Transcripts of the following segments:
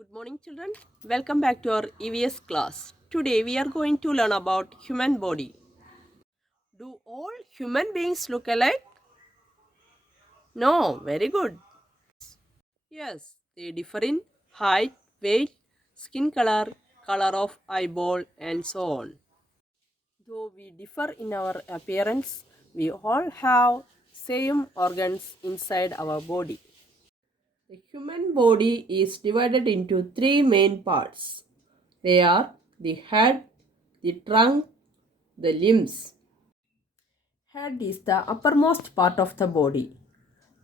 Good morning, children. Welcome back to our EVS class. Today we are going to learn about human body. Do all human beings look alike? No, very good. Yes, they differ in height, weight, skin color, color of eyeball, and so on. Though we differ in our appearance, we all have same organs inside our body. The human body is divided into three main parts. They are the head, the trunk, the limbs. Head is the uppermost part of the body.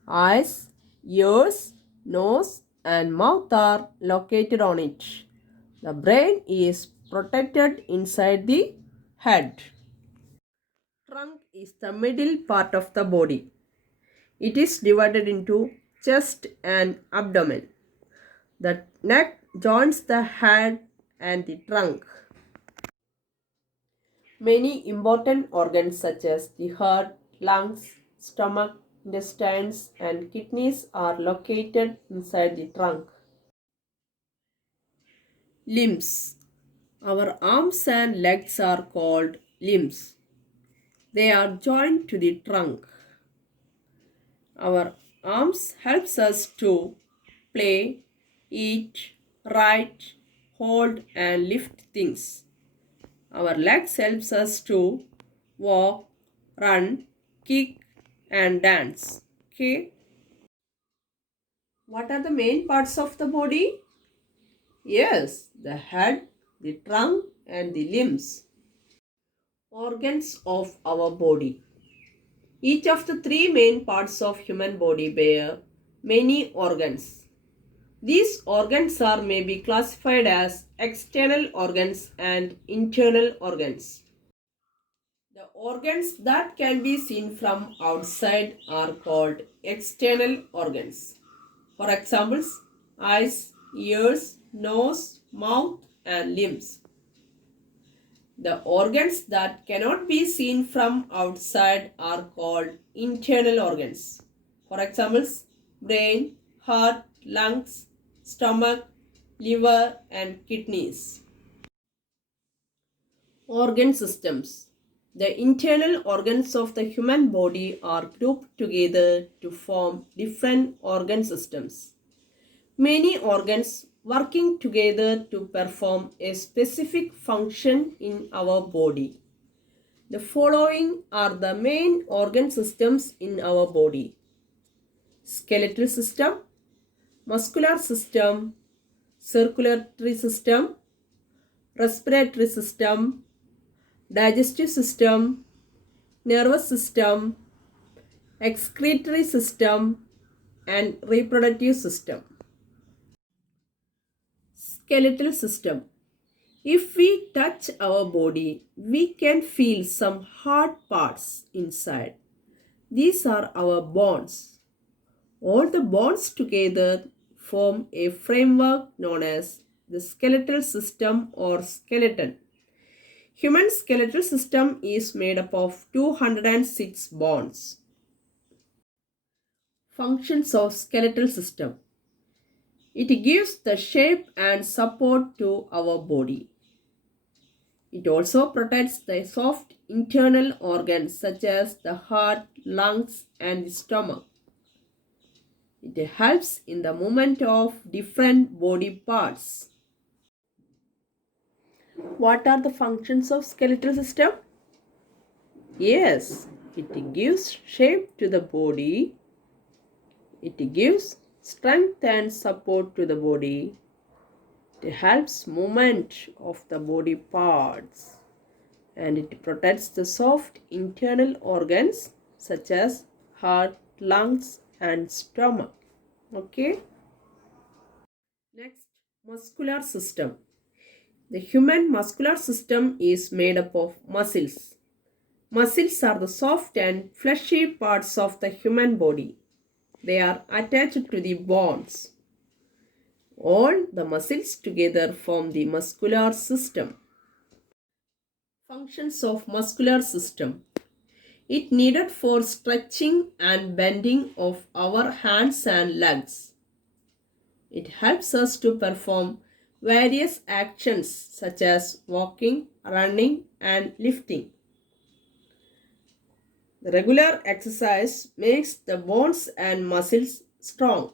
Eyes, ears, nose, and mouth are located on it. The brain is protected inside the head. Trunk is the middle part of the body. It is divided into chest and abdomen. The neck joins the head and the trunk. Many important organs such as the heart, lungs, stomach, intestines, and kidneys are located inside the trunk. Limbs. Our arms and legs are called limbs. They are joined to the trunk. Our arms helps us to play, eat, write, hold and lift things. Our legs helps us to walk, run, kick and dance. Okay. What are the main parts of the body? Yes, the head, the trunk and the limbs. Organs of our body. Each of the three main parts of human body bear many organs. These organs are may be classified as external organs and internal organs. The organs that can be seen from outside are called external organs. For examples, eyes, ears, nose, mouth and limbs. The organs that cannot be seen from outside are called internal organs. For examples, brain, heart, lungs, stomach, liver and kidneys. Organ systems. The internal organs of the human body are grouped together to form different organ systems. Many organs working together to perform a specific function in our body. The following are the main organ systems in our body: skeletal system, muscular system, circulatory system, respiratory system, digestive system, nervous system, excretory system, and reproductive system. Skeletal system. If we touch our body, we can feel some hard parts inside. These are our bones. All the bones together form a framework known as the skeletal system or skeleton. Human skeletal system is made up of 206 bones. Functions of skeletal system. It gives the shape and support to our body. It also protects the soft internal organs such as the heart, lungs and the stomach. It helps in the movement of different body parts. What are the functions of skeletal system? Yes, it gives shape to the body. It gives strength and support to the body. It helps movement of the body parts. And it protects the soft internal organs such as heart, lungs and stomach. Okay. Next, muscular system. The human muscular system is made up of muscles. Muscles are the soft and fleshy parts of the human body. They are attached to the bones. All the muscles together form the muscular system. Functions of muscular system. It needed for stretching and bending of our hands and legs. It helps us to perform various actions such as walking, running, and lifting. The regular exercise makes the bones and muscles strong.